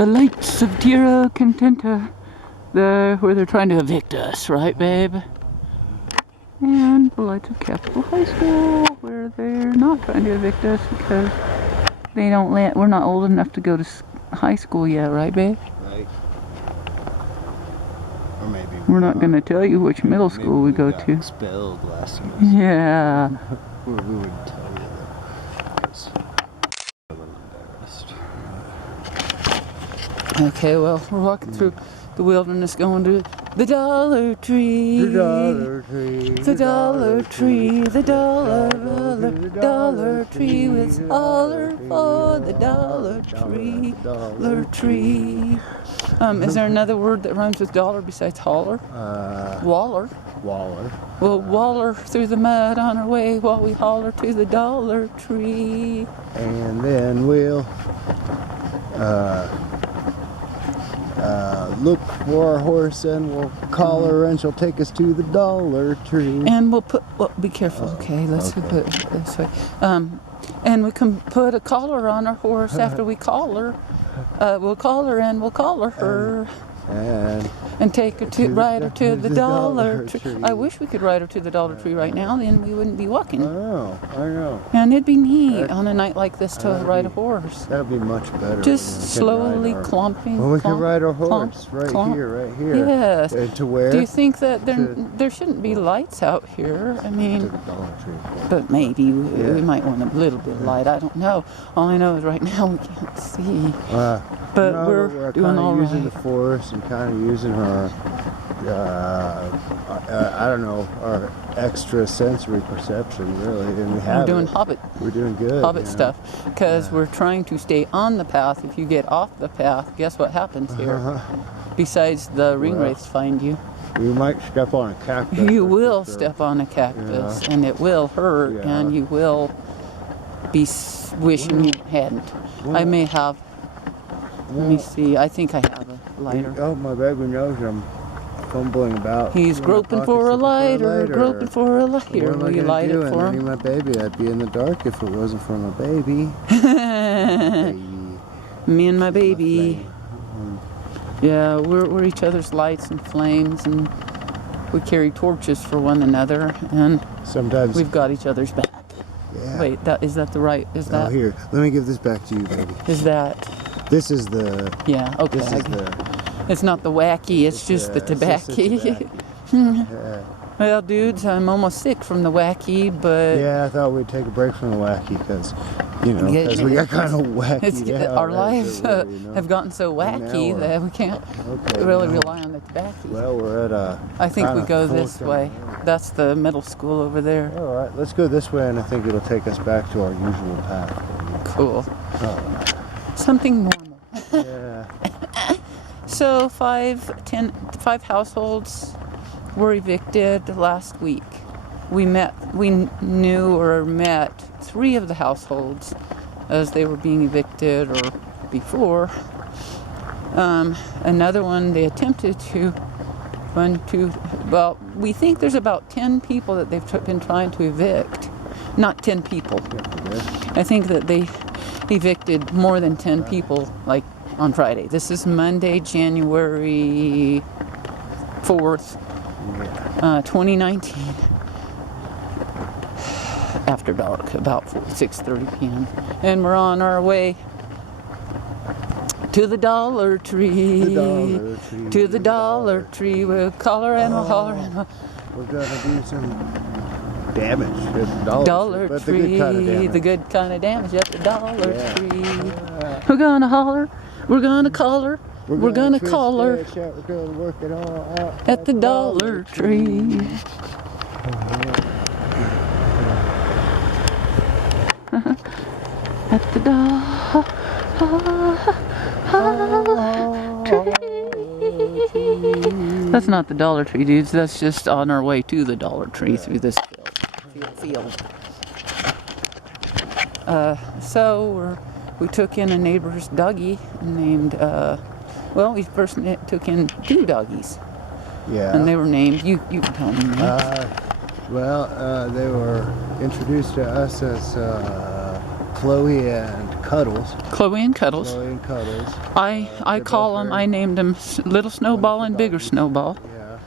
The lights of Tierra Contenta, where they're trying to evict us, right, babe? And the lights of Capital High School, where they're not trying to evict us because they don't let. We're not old enough to go to high school yet, right, babe? Right. Or maybe we're not going to tell you which middle school we go to. Expelled last semester. Yeah. we would tell you that. Because a little embarrassed. Okay, well, we're walking through the wilderness going to the Dollar Tree. The Dollar Tree. The Dollar Tree. The Dollar Tree. It's holler for the Dollar Tree. Dollar Tree. Is there another word that rhymes with dollar besides holler? Waller. Waller. We'll waller through the mud on our way while we holler to the Dollar Tree. And then we'll look for our horse and we'll call her and she'll take us to the Dollar Tree. And we'll put, well, be careful, okay, let's put it this way. And we can put a collar on our horse after we call her. We'll call her and we'll collar her. And take her ride her to the Dollar Tree. I wish we could ride her to the Dollar Tree right now, then we wouldn't be walking. I know. And it'd be neat on a night like this to ride a horse. That'll be much better. Just slowly clumping. When we can ride our horse right here. Yes. To where? Do you think that there shouldn't be lights out here? I mean, to the Dollar Tree. But maybe we might want a little bit of light. I don't know. All I know is right now we can't see. But we're doing all right. Using the forest and kind of using our, I don't know, our extra sensory perception, really. And we're doing Hobbit. We're doing good. Hobbit stuff. Because we're trying to stay on the path. If you get off the path, guess what happens here? Besides the ringwraiths find you. You might step on a cactus. You will step on a cactus, and it will hurt, and you will be wishing you hadn't. I may have. Let me see. I think I have a lighter. Oh, my baby knows I'm fumbling about. He's groping for a lighter, groping for a lighter. Will you light it for him? My baby, I'd be in the dark if it wasn't for my baby. Me and my baby. Yeah, we're each other's lights and flames, and we carry torches for one another, and sometimes we've got each other's back. Yeah. Wait, is that the right? Is that? Oh, here. Let me give this back to you, baby. Is that? This is the. Yeah. Okay. This is it's not the wacky. It's just the tobacco. Well, dudes, I'm almost sick from the wacky, but... Yeah, I thought we'd take a break from the wacky because, we got kind of wacky. Our lives have gotten so wacky that we can't really rely on the tobacco. Well, we're at a... I think we go this way. That's the middle school over there. All right, let's go this way, and I think it'll take us back to our usual path. Cool. Oh. Something normal. Yeah. So 5 households were evicted last week. We knew or met 3 of the households as they were being evicted or before. Another one they attempted to we think there's about 10 people that they've been trying to evict. Not 10 people. I think that they evicted more than 10 people like on Friday. This is Monday, January 4th. 2019, after dark, about 6:30 p.m. And we're on our way to the Dollar Tree. To the Dollar Tree. We'll collar and we'll holler and we're gonna do some damage at the Dollar Tree. The good kind of damage at the Dollar Tree. We're gonna holler. We're gonna collar. We're gonna call her we're gonna work it all out at the Dollar Tree. At the Dollar Tree. That's not the Dollar Tree, dudes. That's just on our way to the Dollar Tree through this field. So we took in a neighbor's doggy named. We first took in 2 doggies. Yeah. And they were named. You can tell me. They were introduced to us as Chloe and Cuddles. Chloe and Cuddles. Chloe and Cuddles. I call them. I named them Little Snowball and Bigger Snowball. Yeah.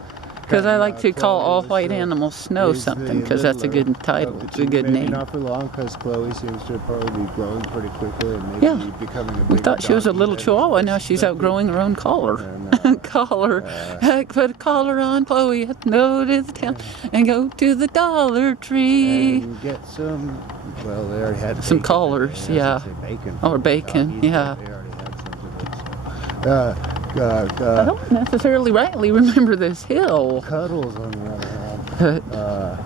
Because I like to call Chloe all was white the- animals Snow is something, the because that's a littler good title, of the it's a two. good Maybe name. not for long, because Chloe seems to probably be growing pretty quickly and maybe Yeah. becoming a We big thought she was a doggy little than chihuahua, now she's expected. outgrowing her own collar. And, Collar. Put a collar on Chloe, go to the town, and go to the Dollar Tree. and get some, well, they already had Some bacon collars, today. I was yeah. gonna say bacon Or for bacon, doggies, but yeah. They already had something else. I don't necessarily rightly remember this hill. Cuddles on the other hand. But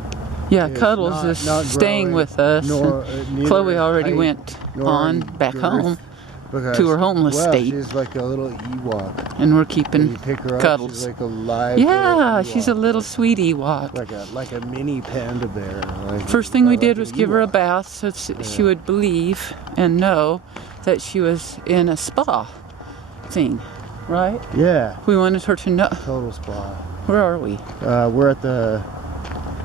yeah, is Cuddles is not staying growing, with us. nor, and Chloe neither already height, went nor on in back girth, home because, to her homeless well, state. she's like a little Ewok. And we're When keeping you pick her up, Cuddles. she's like a live Yeah, little she's a Ewok, little sweetie walk. like a mini panda bear. Like, First thing we like did an was give her a Ewok. bath so she would believe and know that she was in a spa thing, right? Yeah, We wanted her to know. total spa. Where are we? We're at the.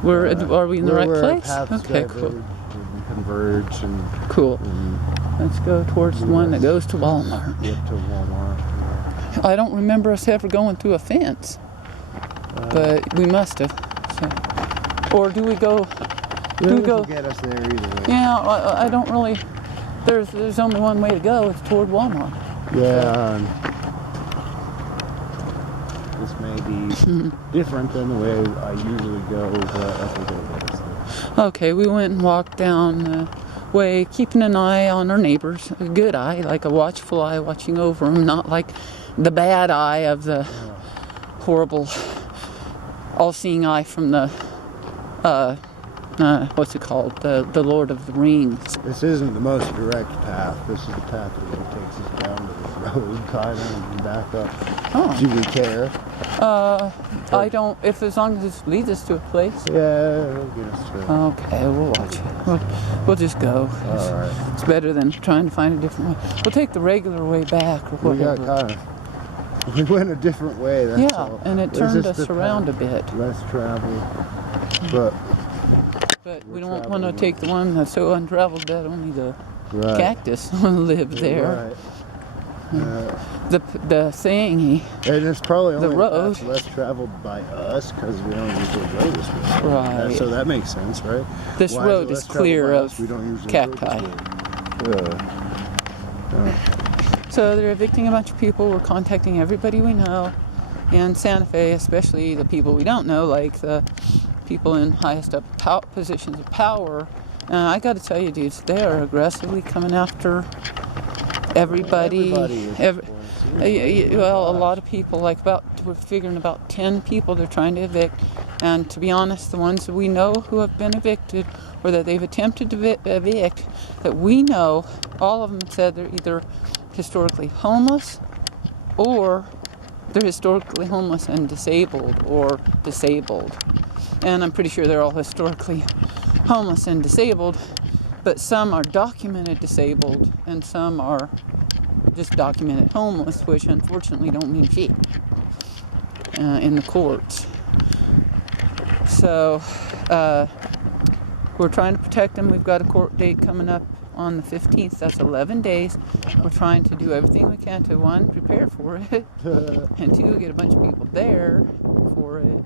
Are we in the right where place? Paths Okay, diverge cool. and converge and Cool. Let's go towards the one that goes to Walmart. get to Walmart. I don't remember us ever going through a fence, but we must have. So. Or do we go? Yeah, Do we this go? will get us there either way. Yeah, I don't really. There's only one way to go. It's toward Walmart. Yeah. This may be different than the way I usually go, but I think it'll get us there. Okay, we went and walked down the way, keeping an eye on our neighbors. A good eye, like a watchful eye watching over them, not like the bad eye of the horrible, all-seeing eye from the, what's it called? The Lord of the Rings. This isn't the most direct path. This is the path that really takes us down to the road, kind of, and back up. Oh. Do we care? I don't, as long as it leads us to a place. Yeah, it'll get us to. Okay, we'll watch it. We'll just go. All right. It's better than trying to find a different way. We'll take the regular way back or We got whatever. kind of. We went a different way. That's Yeah, all. and it It's turned just us the around a path, bit. less travel, but But We're we don't want to traveling take the one that's so untraveled that only the right. cactus live there. Right. The thingy, And it's probably The only road. path less traveled by us because we don't usually go this way. Right. So that makes sense, right? this Why road it is less traveled clear by of us? We don't usually go this cacti. way. So they're evicting a bunch of people. We're contacting everybody we know in Santa Fe, especially the people we don't know, like the people in highest up positions of power. And I got to tell you, dudes, they are aggressively coming after everybody. Everybody is Well, a lot of people, we're figuring about 10 people they're trying to evict. And to be honest, the ones that we know who have been evicted or that they've attempted to evict, that we know, all of them said they're either historically homeless or they're historically homeless and disabled or disabled. And I'm pretty sure they're all historically homeless and disabled, but some are documented disabled and some are just documented homeless, which unfortunately don't mean shit in the courts. So we're trying to protect them. We've got a court date coming up on the 15th. That's 11 days. We're trying to do everything we can to, one, prepare for it, and two, get a bunch of people there for it,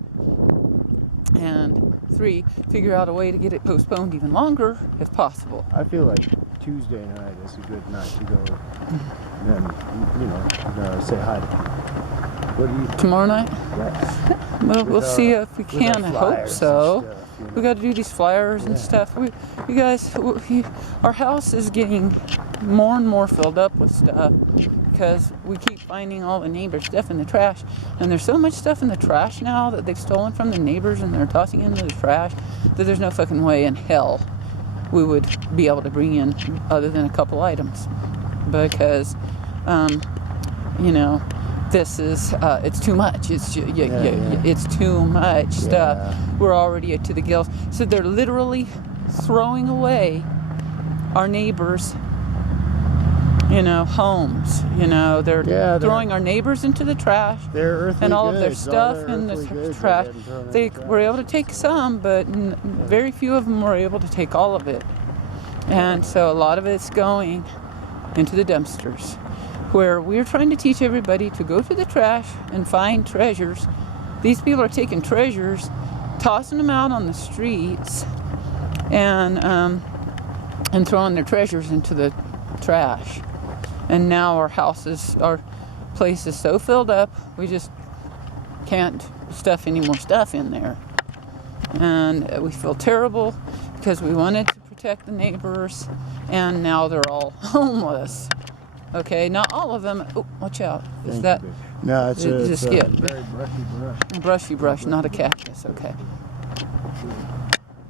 and three, figure out a way to get it postponed even longer if possible. I feel like Tuesday night is a good night to go and, say hi to people. What do you think? Tomorrow night? Yeah. Well, we'll see if we with our can. I hope flyers so. and stuff, you know. We got to do these flyers and stuff. You guys, our house is getting more and more filled up with stuff because we keep finding all the neighbors' stuff in the trash. And there's so much stuff in the trash now that they've stolen from the neighbors and they're tossing into the trash that there's no fucking way in hell we would be able to bring in other than a couple items. Because, this is, it's too much. It's it's too much stuff. Yeah. We're already to the gills. So they're literally throwing away our neighbors' homes. They're throwing our neighbors into the trash They're earthly and all of their goods. stuff their in the earthly goods are trash. getting thrown in They the were trash. able to take some, but very few of them were able to take all of it. And so a lot of it's going into the dumpsters, where we're trying to teach everybody to go to the trash and find treasures. These people are taking treasures, tossing them out on the streets, and throwing their treasures into the trash. And now our place is so filled up, we just can't stuff any more stuff in there. And we feel terrible because we wanted to protect the neighbors, and now they're all homeless. Okay, not all of them. Oh, watch out. Is that? No, it's a very brushy brush. A brushy brush, not a cactus. Okay.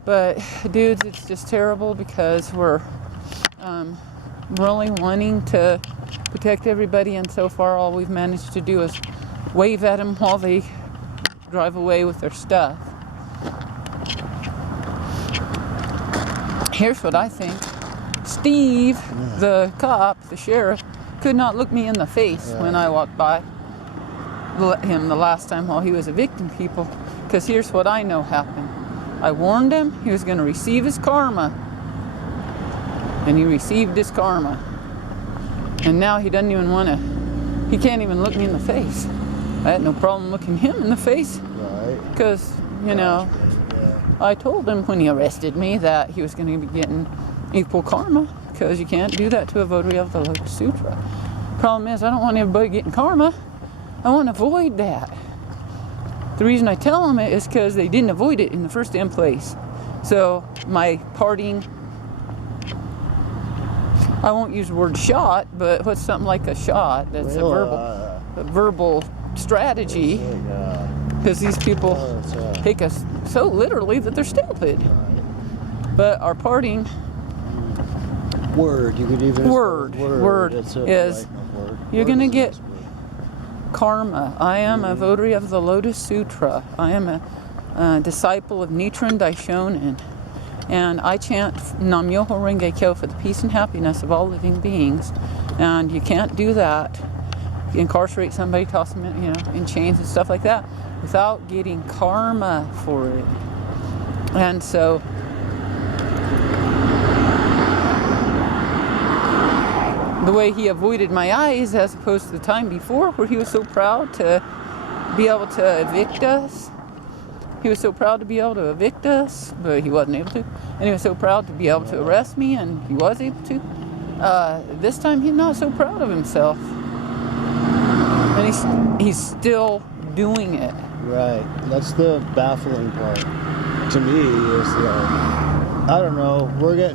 But dudes, it's just terrible because we're really wanting to protect everybody, and so far all we've managed to do is wave at them while they drive away with their stuff. Here's what I think. Steve, the cop, the sheriff, could not look me in the face when I walked by him the last time while he was evicting people, because here's what I know happened. I warned him he was going to receive his karma, and he received his karma. And now he doesn't even want to, he can't even look me in the face. I had no problem looking him in the face, because, you know, I told him when he arrested me that he was going to be getting equal karma, because you can't do that to a votary of the Lotus Sutra. Problem is, I don't want everybody getting karma. I want to avoid that. The reason I tell them it is because they didn't avoid it in the first damn place. So my parting, I won't use the word shot, but what's something like a shot? That's a verbal strategy, because these people take us so literally that they're stupid. But our parting word, you could even word is you're going to get karma. I am a votary of the Lotus Sutra. I am a disciple of Nichiren Daishonin. And I chant Nam Myoho Renge Kyo for the peace and happiness of all living beings. And you can't do that. You incarcerate somebody, toss them in, in chains and stuff like that, without getting karma for it. And so the way he avoided my eyes, as opposed to the time before where he was so proud to be able to evict us. He was so proud to be able to evict us, but he wasn't able to. And he was so proud to be able to arrest me, and he was able to. This time he's not so proud of himself. And he's still doing it. Right. That's the baffling part to me, is I don't know,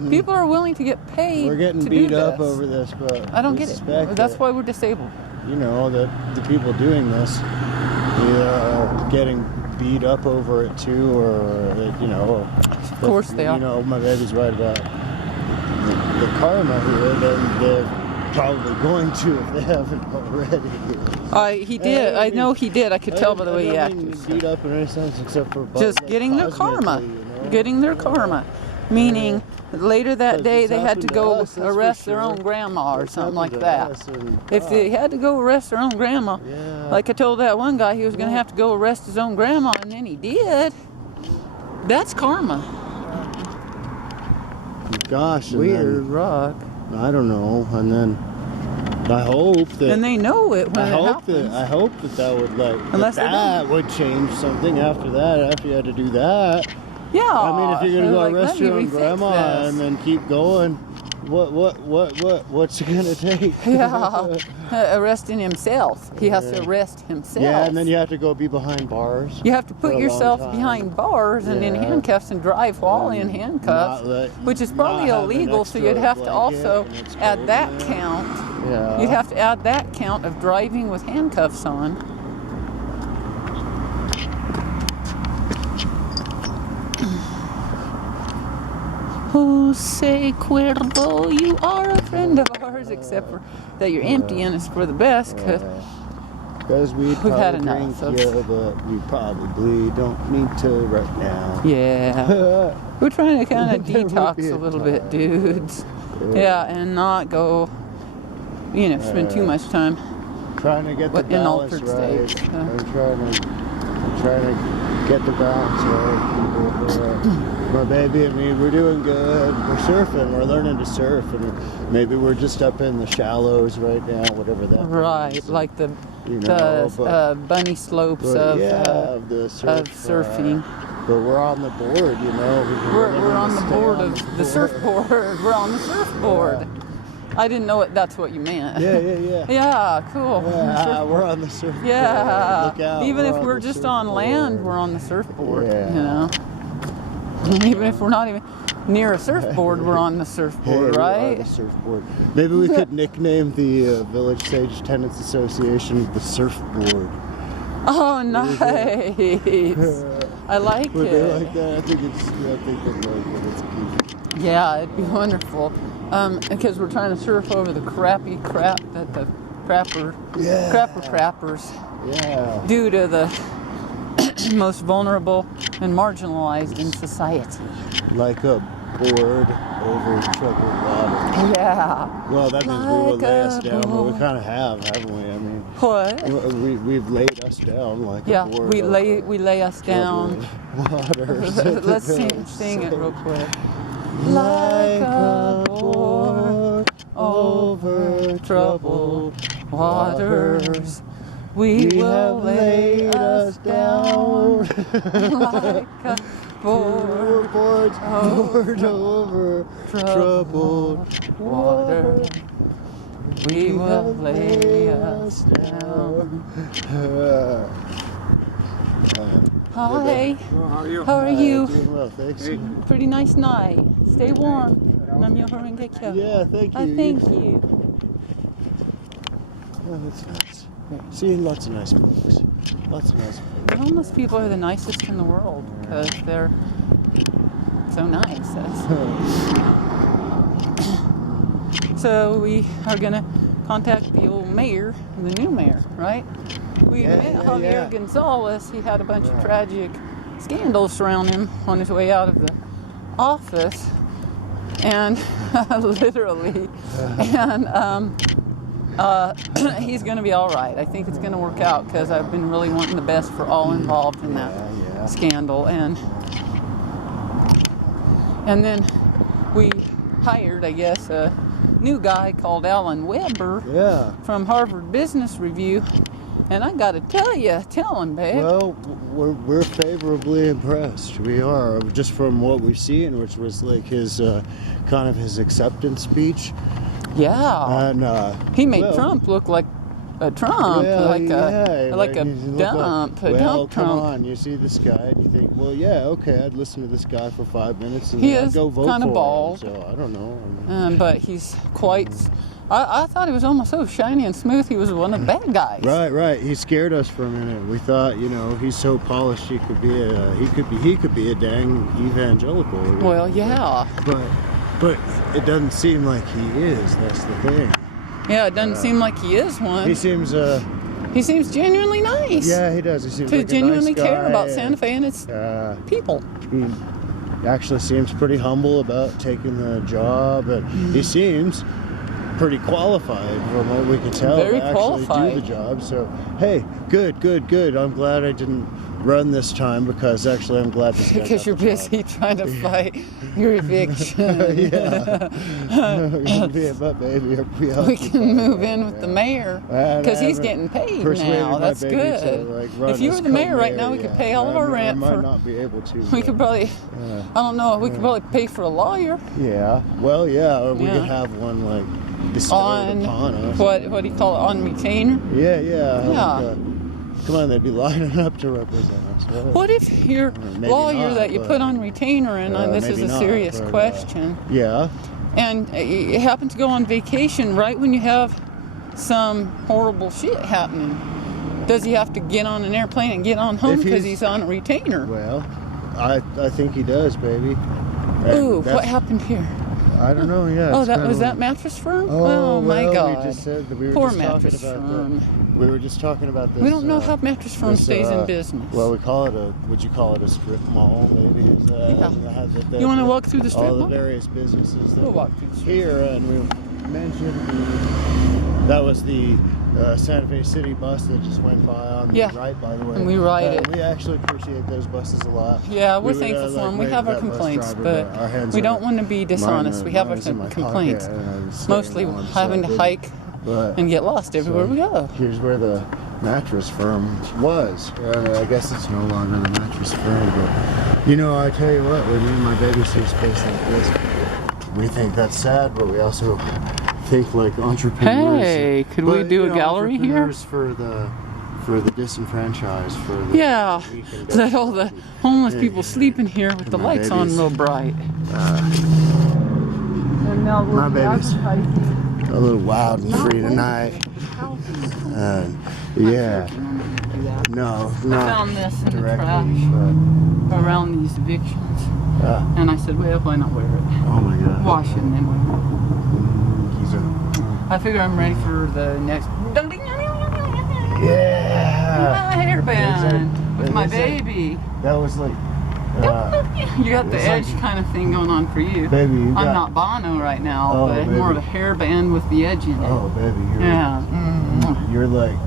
people are willing to get paid. We're getting beat up over this, but I don't get it. That's why we're disabled. You know, that the people doing this are getting beat up over it too, or of course they are. You know, my baby's right about the karma here, then they're probably going to if they haven't already. He did. I know he did. I could tell by the way he acted. Beat up in any sense, except for just getting their karma. Getting their karma. Meaning, later that day they had to go arrest their own grandma or something like that. If they had to go arrest their own grandma, like I told that one guy, he was going to have to go arrest his own grandma, and then he did. That's karma. Gosh. Weird rock. I don't know. And then I hope that. And they know it when it happens. I hope that would that would change something after that. After you had to do that. Yeah. I mean, if you're gonna go arrest your own grandma and then keep going, what's it gonna take? Yeah. Arresting himself. He has to arrest himself. Yeah, and then you have to go be behind bars. You have to put yourself behind bars and in handcuffs and drive while in handcuffs, which is probably illegal. So you'd have to also add that count. Yeah. You'd have to add that count of driving with handcuffs on. Jose Cuervo, you are a friend of ours, except for that you're empty and it's for the best, because we've had enough. But we probably don't need to right now. Yeah. We're trying to kind of detox a little bit, dudes. Yeah, and not go, spend too much time trying to get the balance right. States. I'm trying to get the balance right. My baby and me, we're doing good. We're surfing. We're learning to surf, and maybe we're just up in the shallows right now, whatever that Right, means. like the bunny slopes But, of the surf, surfing. But we're on the board, you know. We're on the board of the surfboard. We're on the surfboard. Yeah. I didn't know that's what you meant. Yeah. Yeah, cool. Yeah, we're on the surfboard. Yeah. Look out, Even if on we're the just on surfboard. land, we're on the surfboard. Yeah. You know. Even if we're not even near a surfboard, we're on the surfboard, Hey, right? we are the surfboard. Maybe we could nickname the Village Sage Tenants Association the Surfboard. Oh, nice. I like Would it. they like that? I think they'd like it. It's cute. Yeah, it'd be wonderful. Because we're trying to surf over the crappy crap that the crappers Yeah. do to the most vulnerable and marginalized in society. Like a board over troubled water. Yeah. Well, that means we will Like lay us a down. Well, we board. kind of have, haven't we? I mean, What? we've laid us down like Yeah, a board. we lay us down. Water. Let's sing it real quick. Like a board over troubled waters, we will lay us down. Like a board board over troubled water, we will lay us down. Hi, How are you? how are you? Doing well, thanks. Pretty nice night. Stay warm. Namyo Horengekyo. Yeah, thank you. Thank you. Oh, that's nice. Seeing lots of nice folks. Lots of nice folks. The homeless people are the nicest in the world because they're so nice. So we are gonna contact the old mayor, the new mayor, right? We met Javier Gonzalez. He had a bunch of tragic scandals surrounding him on his way out of the office, and literally, and he's going to be all right. I think it's going to work out because I've been really wanting the best for all involved in that scandal, and then we hired, I guess, a new guy called Alan Weber from Harvard Business Review. And I gotta tell him, babe. Well, we're favorably impressed. We are, just from what we've seen, which was like his kind of his acceptance speech. Yeah. And he made Trump look like a Trump, like a dump, come Trump. on, you see this guy and you think, well, yeah, okay, I'd listen to this guy for 5 minutes and He then I'd is go vote kinda for bald. him. So I don't know. But he's quite. I thought he was almost so shiny and smooth. He was one of the bad guys. Right. He scared us for a minute. We thought, he's so polished. He could be a dang evangelical. Well, yeah. But it doesn't seem like he is. That's the thing. Yeah, it doesn't seem like he is one. He seems He seems genuinely nice. Yeah, he does. He seems to like genuinely a nice guy care about Santa Fe and its people. He actually seems pretty humble about taking the job, and he seems pretty qualified from what we can tell Very to actually qualified. do the job. So, hey, good. I'm glad I didn't run this time because actually I'm glad this guy got Because you're the job. busy trying to fight your eviction. We can move in with the mayor because he's getting paid now. That's good. If you were the mayor right now, we could pay all of our rent. I might not be able to. We could probably, I don't know, we could probably pay for a lawyer. Yeah. Well, yeah. Or we could have one like bestowed upon us. What do you call it? On retainer? Yeah. Come on, they'd be lining up to represent us. Right? What if your lawyer not, that you put on retainer, and this is a serious question, and you happen to go on vacation right when you have some horrible shit happening? Does he have to get on an airplane and get on home because he's on a retainer? Well, I think he does, baby. Ooh, what happened here? I don't know. Yeah. Oh, that was that mattress firm. Oh my God! We just said that we were Poor just mattress talking about firm. that. We were just talking about this. We don't know how mattress firm stays in business. Well, we call it a. Would you call it a strip mall? Maybe. You want to walk through the strip mall? mall? All the various businesses that We'll walk through the strip here, and we mentioned that was the Santa Fe City bus that just went by on the right, by the way. And we ride it. We actually appreciate those buses a lot. Yeah, we're thankful for them. We have our complaints, but we don't want to be dishonest. We have our complaints. Mostly having to hike and get lost everywhere we go. Here's where the mattress firm was. I guess it's no longer the mattress firm, but you know, I tell you what, when me and my baby see a space like this, we think that's sad, but we also think like entrepreneurs. Hey, could we do a gallery here? For the disenfranchised, for the let all the homeless people sleep in here with the lights on real bright. And now my baby's a little wild and free tonight. Yeah. No, I found this in the trash around these evictions. And I said, well, why not wear it? Oh my God. Wash it and then wear it. I figure I'm ready for the next. Yeah. My hairband with my baby. That was like. You got the edge kind of thing going on for you. Baby, I'm not Bono right now, but more of a hairband with the edge in it. Oh, baby, you're like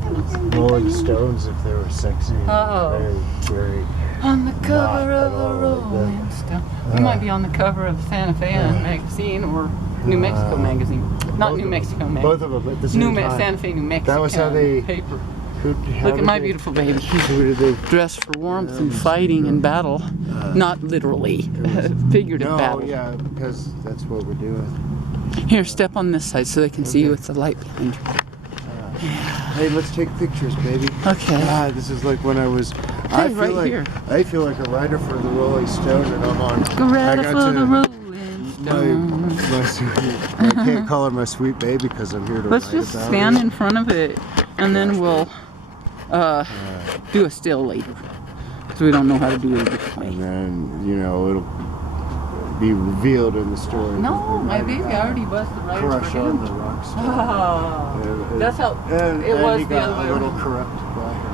the Rolling Stones if they were sexy. Very, very. On the cover of the Rolling Stone. We might be on the cover of Santa Fe magazine or New Mexico magazine. Not New Mexico magazine. Both of them at the same time. Santa Fe, New Mexico. That was how they. Paper. Look at my beautiful baby. Who did they? Dressed for warmth and fighting and battle. Not literally. Figurative battle. No, yeah, because that's what we're doing. Here, step on this side so they can see you with the light behind you. Hey, let's take pictures, baby. Okay. This is like when I was. Hey, right here. I feel like a writer for the Rolling Stone, and I'm on. A writer for the Rolling Stone. I can't call her my sweet baby because I'm here to. Let's just stand in front of it, and then we'll do a still later. So we don't know how to do it this way. And then it'll be revealed in the story. No, my baby already busted right Crush on the rock star. That's how it was he the got other way a little around. corrupted by her.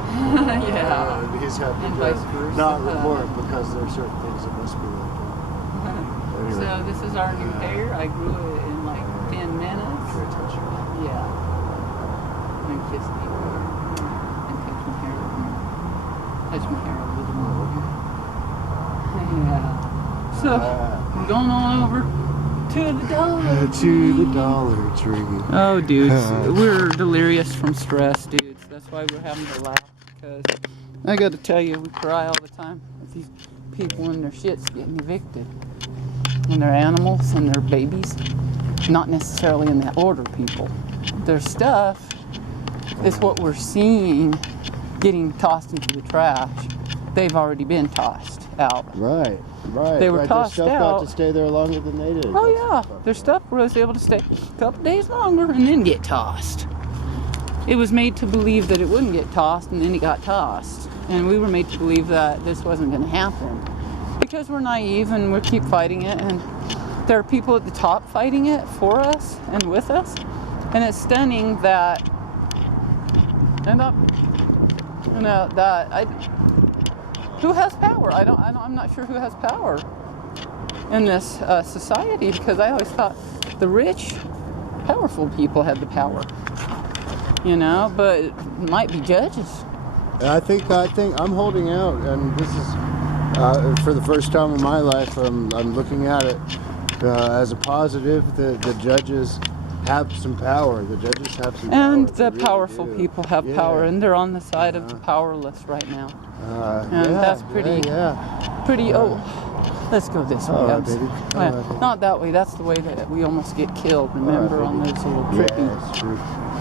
Yeah. He's happy And to vice versa. not report because there are certain things that must be like that. Anyway. So this is our new hair. I grew it in like 10 minutes. Can I touch you? Yeah. And kiss me. And touch my hair. Touch my hair a little more. Yeah. So we're going on over to the Dollar Tree. Oh, dudes, we're delirious from stress, dudes. That's why we're having to laugh, because I got to tell you, we cry all the time with these people and their shit's getting evicted, and their animals and their babies. Not necessarily in that order, people. Their stuff is what we're seeing getting tossed into the trash. They've already been tossed out. Right. They were tossed their stuff out. got to stay there longer than they did. Oh yeah, their stuff was able to stay a couple days longer and then get tossed. It was made to believe that it wouldn't get tossed, and then it got tossed. And we were made to believe that this wasn't going to happen. Because we're naive and we keep fighting it, and there are people at the top fighting it for us and with us. And it's stunning that who has power? I'm not sure who has power in this society, because I always thought the rich, powerful people had the power. But it might be judges. I think I'm holding out, and this is for the first time in my life. I'm looking at it as a positive. The judges have some power. The judges have some power. And the powerful people have power, and they're on the side of the powerless right now. And that's pretty. Let's go this way. Baby. Not that way. That's the way that we almost get killed. Remember, on those little trippy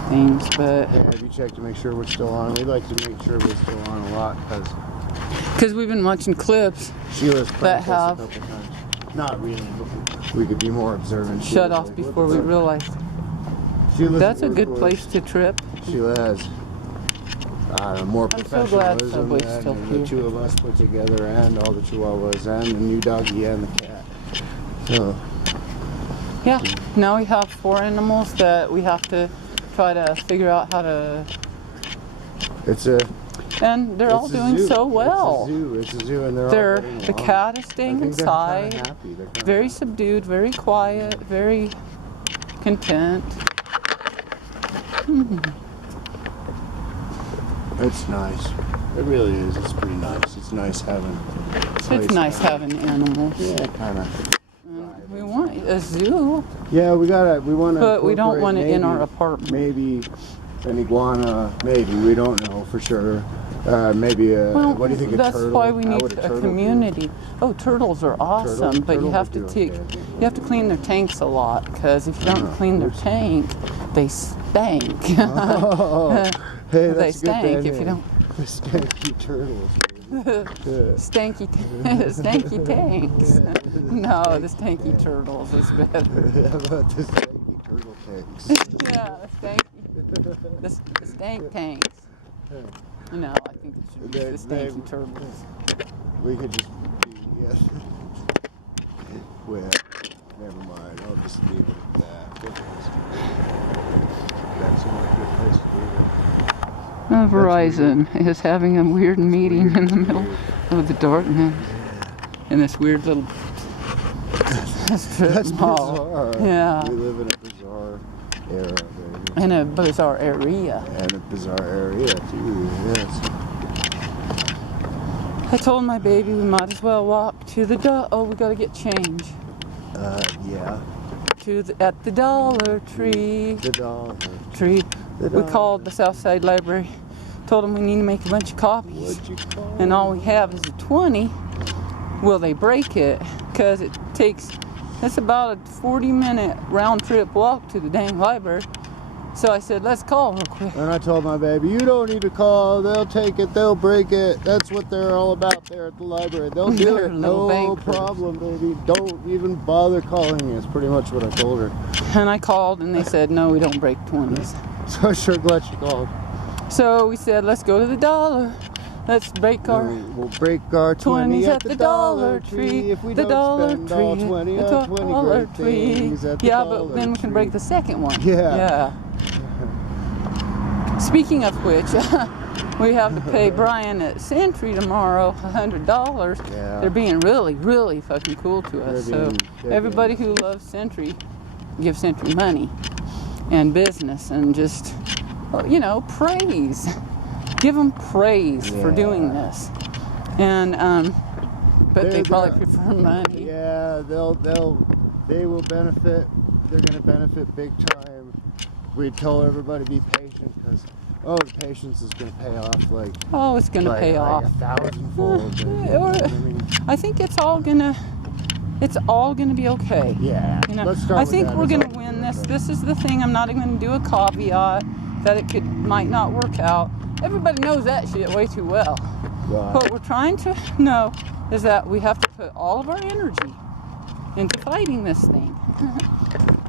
things. But have you checked to make sure we're still on? We like to make sure we're still on a lot because we've been watching clips that have a couple times. Not really. But we could be more observant. Shut off before we realize. That's a good place to trip. Sheila has more I'm so glad professionalism Subway's still than here. the two of us put together, and all the chihuahuas, and the new doggy, and the cat. So. Yeah, now we have 4 animals that we have to try to figure out how to. And they're all doing so well. It's a zoo, and they're all the cat is staying inside, they're very subdued, very quiet, very content. It's nice. It really is. It's pretty nice. It's nice having. It's nice having animals. Yeah, kind of. We want a zoo. Yeah, we want to. But we don't want it in our apartment. Maybe an iguana. Maybe we don't know for sure. Maybe a. Well, what do you think? A that's turtle? why we How need would a turtle community. Oh, turtles are awesome, but you have to would take. do okay. You have to clean their tanks a lot because if you don't clean their tank, they stank. Oh, hey, They that's a good stank band if you name. don't. Stanky turtles. Stanky tanks. No, the stanky turtles is better. How about the stanky turtle tanks? Yeah, the stank tanks. No, I think it should be the stanky turtles. We could just be, yeah. Well, never mind. I'll just leave it at that. That's a good place to leave it. Verizon is having a weird meeting in the middle of the darkness in this weird little strip That's mall. bizarre. Yeah. We live in a bizarre era, baby. In a bizarre area. And a bizarre area, too, yes. I told my baby we might as well walk to the oh, we gotta get change. Yeah. At the Dollar Tree. The Dollar Tree. The We called the Southside Library, told them we need to make a bunch of copies. What'd you call And all we have is a 20. Will they break it? Because it's about a 40-minute round trip walk to the dang library. So I said, let's call real quick. And I told my baby, you don't need to call. They'll take it. They'll break it. That's what they're all about there at the library. They'll do They're it. little No bankers. problem, baby. Don't even bother calling me. It's pretty much what I told her. And I called and they said, no, we don't break 20s. So I'm sure glad she called. So we said, let's go to the Dollar. Let's break our We'll break our 20 20s at the Dollar Tree if we the don't Dollar spend all Tree, 20 the on 20 Dollar great Tree. things at the Yeah, Dollar but then we can break the second one. Yeah. Speaking of which, we have to pay Brian at Sentry tomorrow $100. Yeah. They're being really, really fucking cool to us. They're Everybody who loves Sentry, give Sentry money and business and just, praise. Give them praise for doing this. And but they probably prefer money. Yeah, they will benefit. They're going to benefit big time. We tell everybody to be patient because the patience is going to pay off It's going to pay off 1,000-fold. I think it's all gonna be okay. Yeah. Let's start I with think that. we're It's gonna all win be this. okay. This is the thing. I'm not even gonna do a caveat that it might not work out. Everybody knows that shit way too well. Right. What we're trying to know is that we have to put all of our energy into fighting this thing.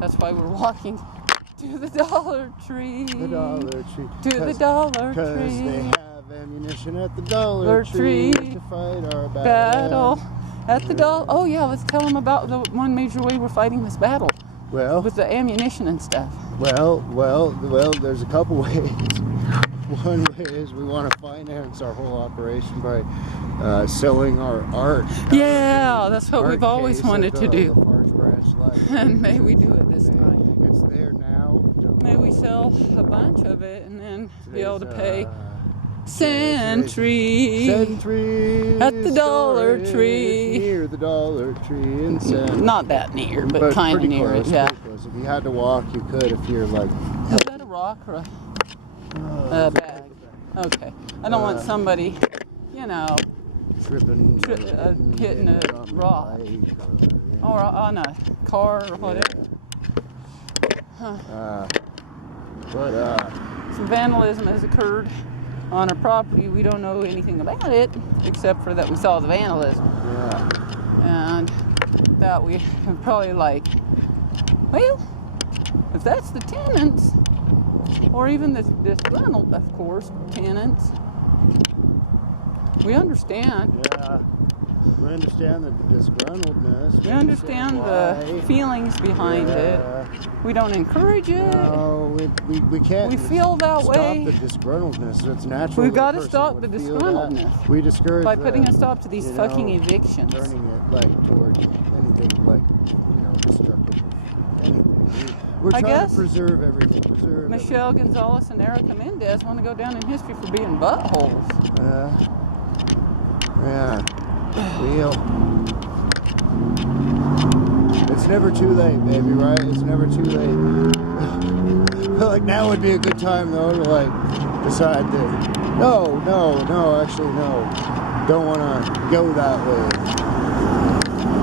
That's why we're walking to the Dollar Tree. The Dollar Tree. To the Dollar Because Tree. they have ammunition at the Dollar Tree to fight our battle. At the Dollar. Oh yeah, let's tell them about the one major way we're fighting this battle Well, with the ammunition and stuff. well, there's a couple ways. One way is we want to finance our whole operation by selling our art. Yeah, that's what Art we've always case at wanted to the do. Lafarge Branch Library. And may we do it this time. It's there now. May we sell a bunch of it and then be able to Today's, pay Sentry at the Dollar Tree. Near the Dollar Tree in Sentry. Not that near, but kind of pretty near close, it. Yeah. pretty close. If you had to walk, you could. If you're like Is that a rock or a bag? Okay. I don't want somebody, tripping, hitting a on the rock. bike Or on a car or whatever. Some vandalism has occurred on our property. We don't know anything about it except for that we saw the vandalism. Yeah. And that we probably well, if that's the tenants, or even the disgruntled, of course, tenants, we understand. Yeah. We understand the disgruntledness. We understand the feelings behind it. We don't encourage it. No, we can't. We feel that way. Stop the disgruntledness. It's natural. We've got that a to person stop would the feel that. disgruntledness We discourage by putting a stop to these fucking evictions. Turning it toward anything destructive. Anything. We're I trying guess to preserve everything. Preserve Michelle Gonzalez and Erica Mendez want to go down in history for being buttholes. Yeah. Well, it's never too late, baby, right? It's never too late. Like now would be a good time though to like decide that no, actually no. Don't want to go that way.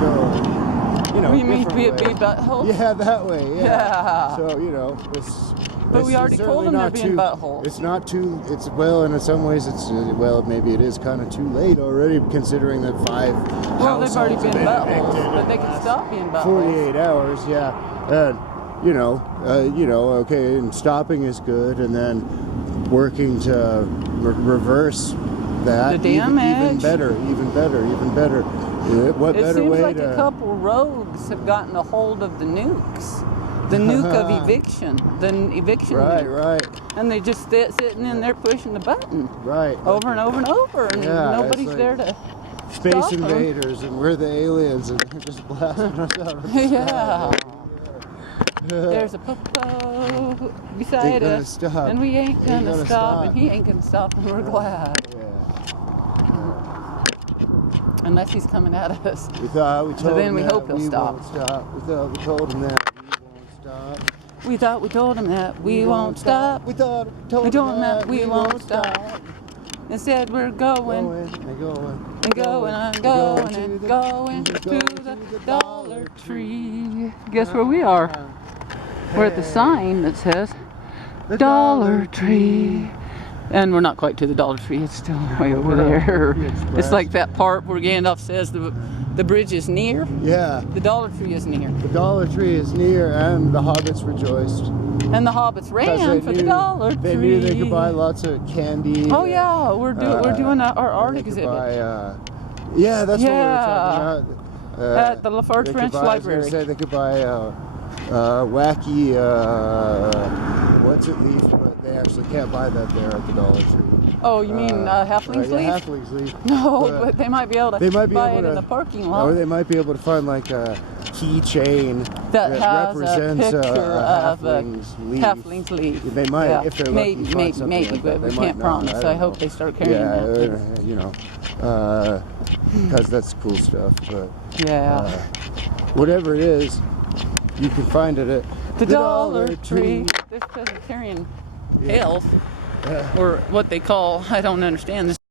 Go, you know, What do you mean, be different way. buttholes? Yeah, that way. Yeah. Yeah. So you know, it's. But we already told them they're being buttholes. It's not too. It's well, and in some ways, it's well. Maybe it is kind of too late already, considering that 5 Well, they've already households been have buttholes, evicted but in they the can last stop being buttholes. 48 hours, yeah. And okay, and stopping is good, and then working to reverse that. The damage. Even better. What It better seems way like to? a couple rogues have gotten a hold of the nukes. The nuke of eviction. The eviction nuke. Right. And they just sitting in there pushing the button. Right. Over and over and over. And Yeah, nobody's it's like there to Space stop 'em. invaders, and we're the aliens, and they're just blasting us out of the Yeah. sky. There's a popo Ain't beside gonna us. stop. And we ain't gonna gonna stop. stop. And he ain't gonna stop. And we're glad. Yeah. Unless he's coming at us. We thought we told then him we that hope he'll we stop. won't stop. We thought we told him that we won't stop. We thought we told him that we won't stop. We thought We told told him him that we won't stop. Instead, we're going Going and going. and going and going and going to the Dollar Tree. Guess where we are? We're at the sign that says The Dollar Tree. And we're not quite to the Dollar Tree, it's still way over there. It's like that part where Gandalf says the bridge is near. Yeah. The Dollar Tree is near. The Dollar Tree is near, and the hobbits rejoiced. And the hobbits 'Cause ran for the Dollar Tree. They knew they could buy lots of candy. Oh yeah, we're doing our art They could exhibit buy, yeah, that's what we were talking about. at the LaFarge French I was Library. gonna say they could buy wacky what's it leaf, but they actually can't buy that there at the Dollar Tree. Oh, you mean halfling's leaf? Yeah, halfling's leaf. No, but they might be able to buy it in the parking lot. Or they might be able to find like a keychain that has represents a picture of a halfling's leaf. halfling's leaf. They might, Yeah. if they're lucky, find something maybe, like but that. we They can't might not, promise. I don't hope know. they start carrying that. You know, because that's cool stuff. But Yeah. whatever it is, you can find it at The Dollar Tree. This Presbyterian elf, or what they call, I don't understand this.